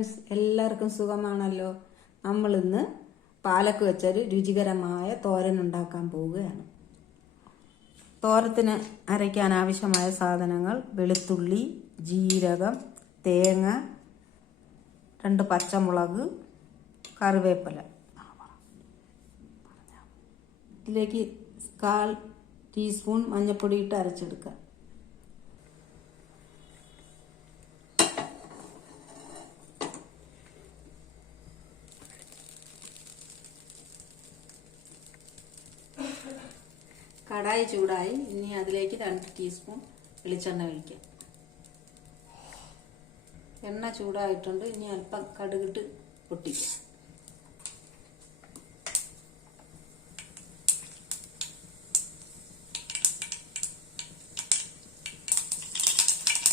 Friends, എല്ലാവർക്കും സുഖമാണല്ലോ. നമ്മൾ ഇന്ന് പാലക്ക് വെച്ചൊരു രുചികരമായ തോരൻ ഉണ്ടാക്കാൻ പോവുകയാണ്. തോരത്തിന് അരയ്ക്കാൻ ആവശ്യമായ സാധനങ്ങൾ: വെളുത്തുള്ളി, ജീരകം, തേങ്ങ, 2 പച്ചമുളക്, കറിവേപ്പില. ഇതിലേക്ക് 1/4 ടീസ്പൂൺ മഞ്ഞൾപ്പൊടി ഇട്ട് അരച്ചെടുക്കുക. കടായി ചൂടായി. ഇനി അതിലേക്ക് 2 ടീസ്പൂൺ വെളിച്ചെണ്ണ ഒഴിക്കാം. എണ്ണ ചൂടായിട്ടുണ്ട്. ഇനി അല്പം കടുകിട്ട് പൊട്ടിക്കാം.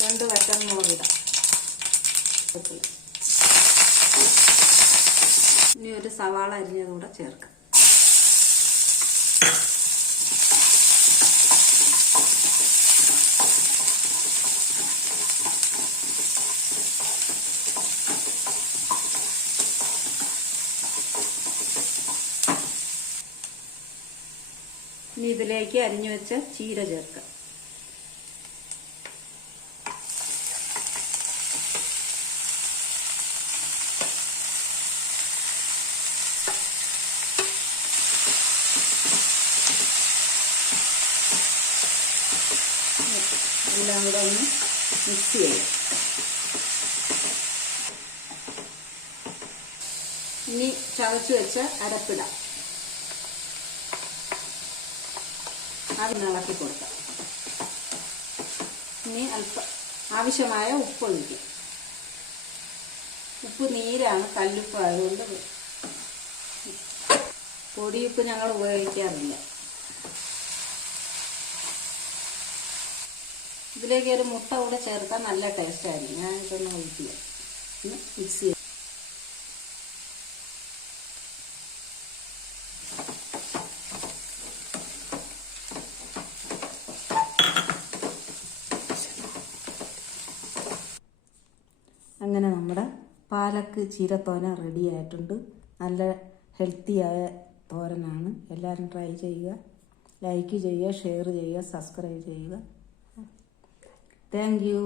രണ്ട് വറ്റൽമുളക് ഇടാം. ഇനി ഒരു സവാള അരിഞ്ഞതുകൂടെ ചേർക്കാം. ഇനി ഇതിലേക്ക് അരിഞ്ഞു വെച്ച ചീര ചേർക്കാം. എല്ലാം കൂടെ ഒന്ന് മിക്സ് ചെയ്യാം. ഇനി ചതച്ച് വെച്ച അരപ്പിടാം. അതിന് ഇളക്കി കൊടുക്കാം. ഇനി അല്പം ആവശ്യമായ ഉപ്പ് ഒഴിക്കും. ഉപ്പ് നീരാണ്, കല്ലുപ്പ് ആയതുകൊണ്ട് പൊടിയുപ്പ് ഞങ്ങൾ ഉപയോഗിക്കാറില്ല. ഇതിലേക്ക് ഒരു മുട്ട കൂടെ ചേർത്താൽ നല്ല ടേസ്റ്റ് ആയിരിക്കും. ഞാൻ ഇതൊന്ന് ഒഴിക്കുക. മിക്സ് ചെയ്യും. അങ്ങനെ നമ്മുടെ പാലക്ക് ചീരത്തോരൻ റെഡി ആയിട്ടുണ്ട്. നല്ല ഹെൽത്തിയായ തോരനാണ്. എല്ലാവരും ട്രൈ ചെയ്യുക. ലൈക്ക് ചെയ്യുക, ഷെയർ ചെയ്യുക, സബ്സ്ക്രൈബ് ചെയ്യുക. Thank you.